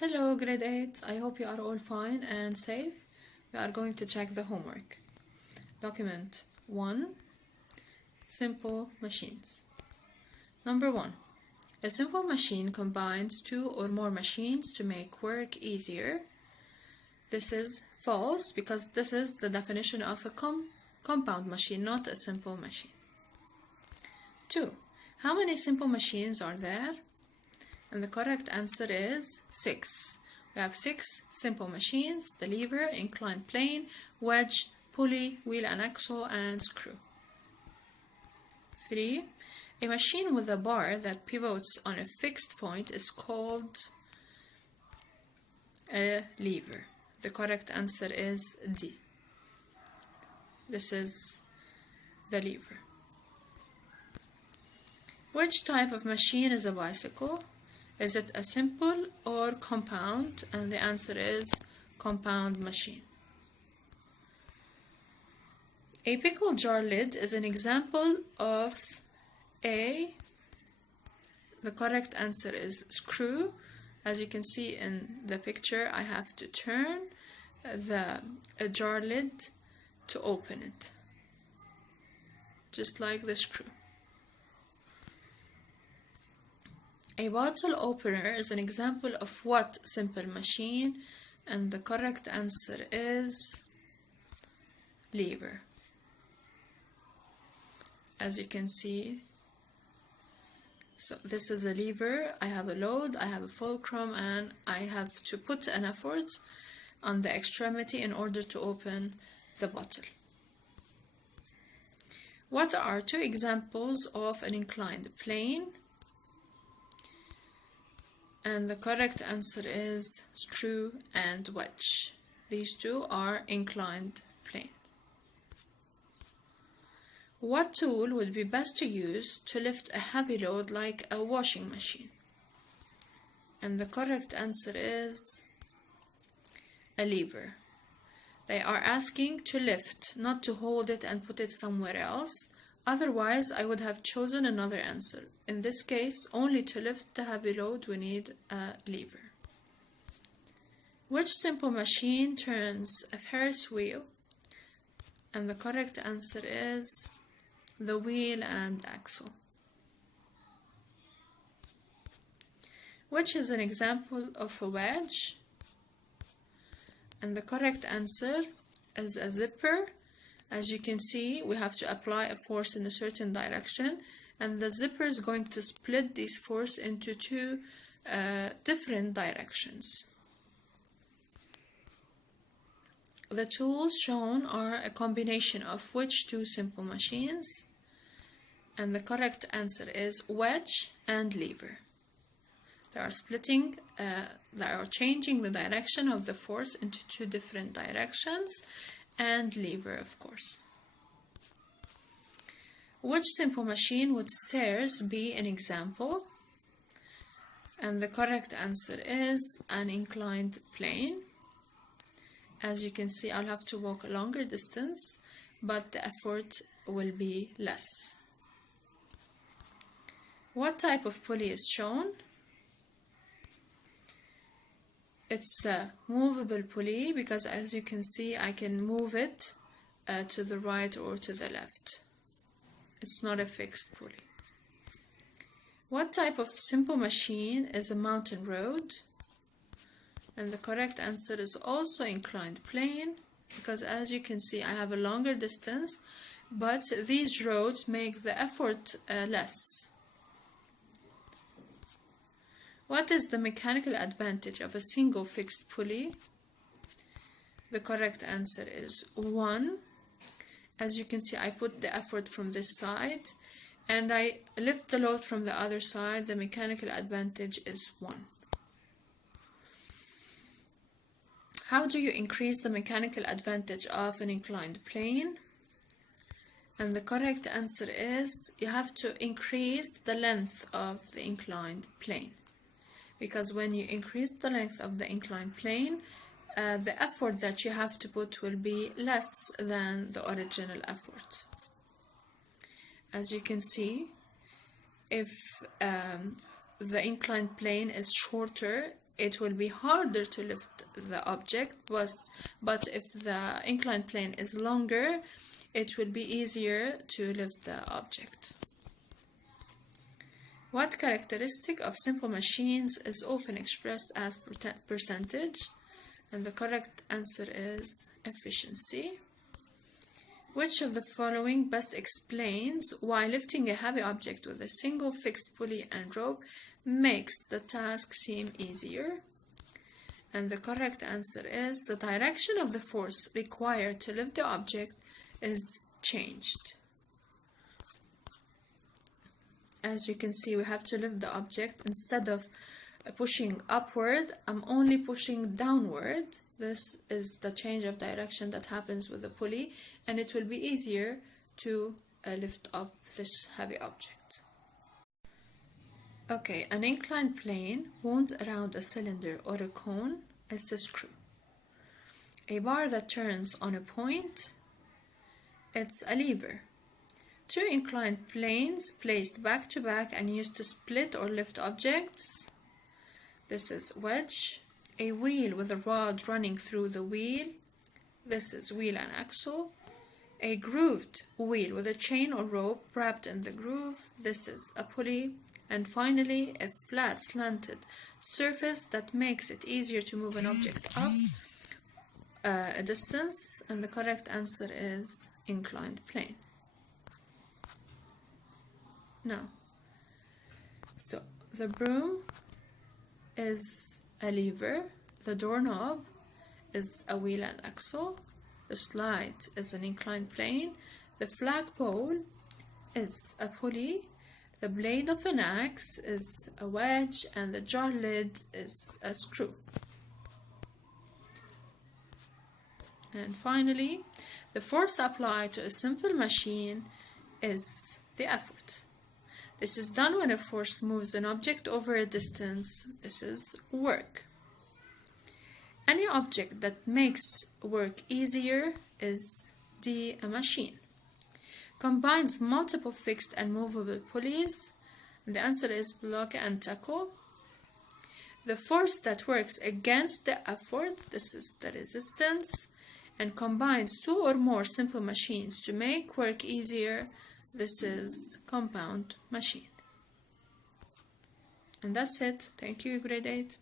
Hello, grade 8. I hope you are all fine and safe. We are going to check the homework. Document 1. Simple machines. Number 1. A simple machine combines two or more machines to make work easier. This is false because this is the definition of a compound machine, not a simple machine. 2. How many simple machines are there? And the correct answer is 6. We have 6 simple machines: the lever, inclined plane, wedge, pulley, wheel and axle, and screw. 3. A machine with a bar that pivots on a fixed point is called a lever. The correct answer is D. This is the lever. Which type of machine is a bicycle? Is it a simple or compound? And the answer is compound machine. A pickle jar lid is an example of A. The correct answer is screw. As you can see in the picture, I have to turn a jar lid to open it, just like the screw. A bottle opener is an example of what simple machine? And the correct answer is lever. As you can see, so this is a lever. I have a load, I have a fulcrum, and I have to put an effort on the extremity in order to open the bottle. What are 2 examples of an inclined plane? And the correct answer is screw and wedge. These 2 are inclined planes. What tool would be best to use to lift a heavy load like a washing machine? And the correct answer is a lever. They are asking to lift, not to hold it and put it somewhere else. Otherwise, I would have chosen another answer. In this case, only to lift the heavy load, we need a lever. Which simple machine turns a Ferris wheel? And the correct answer is the wheel and axle. Which is an example of a wedge? And the correct answer is a zipper. As you can see, we have to apply a force in a certain direction, and the zipper is going to split this force into 2 different directions. The tools shown are a combination of which 2 simple machines? And the correct answer is wedge and lever. They are changing the direction of the force into 2 different directions, and lever, of course. Which simple machine would stairs be an example? And the correct answer is an inclined plane. As you can see, I'll have to walk a longer distance, but the effort will be less. What type of pulley is shown? It's a movable pulley because, as you can see, I can move it to the right or to the left. It's not a fixed pulley. What type of simple machine is a mountain road? And the correct answer is also inclined plane because, as you can see, I have a longer distance, but these roads make the effort less. What is the mechanical advantage of a single fixed pulley? The correct answer is 1. As you can see, I put the effort from this side and I lift the load from the other side. The mechanical advantage is 1. How do you increase the mechanical advantage of an inclined plane? And the correct answer is you have to increase the length of the inclined plane. Because when you increase the length of the inclined plane, the effort that you have to put will be less than the original effort. As you can see, if the inclined plane is shorter, it will be harder to lift the object, but if the inclined plane is longer, it will be easier to lift the object. What characteristic of simple machines is often expressed as percentage? And the correct answer is efficiency. Which of the following best explains why lifting a heavy object with a single fixed pulley and rope makes the task seem easier? And the correct answer is the direction of the force required to lift the object is changed. As you can see, we have to lift the object. Instead of pushing upward, I'm only pushing downward. This is the change of direction that happens with the pulley, and it will be easier to lift up this heavy object. Okay, an inclined plane wound around a cylinder or a cone is a screw. A bar that turns on a point, it's a lever. Two inclined planes placed back to back and used to split or lift objects, this is wedge. A wheel with a rod running through the wheel, this is wheel and axle. A grooved wheel with a chain or rope wrapped in the groove, this is a pulley. And finally, a flat slanted surface that makes it easier to move an object up a distance, and the correct answer is inclined plane. Now, so the broom is a lever, the doorknob is a wheel and axle, the slide is an inclined plane, the flagpole is a pulley, the blade of an axe is a wedge, and the jar lid is a screw. And finally, the force applied to a simple machine is the effort. This is done when a force moves an object over a distance. This is work. Any object that makes work easier is D, a machine. Combines multiple fixed and movable pulleys. The answer is block and tackle. The force that works against the effort, this is the resistance, and combines two or more simple machines to make work easier, this is compound machine. And that's it. Thank you, grade 8.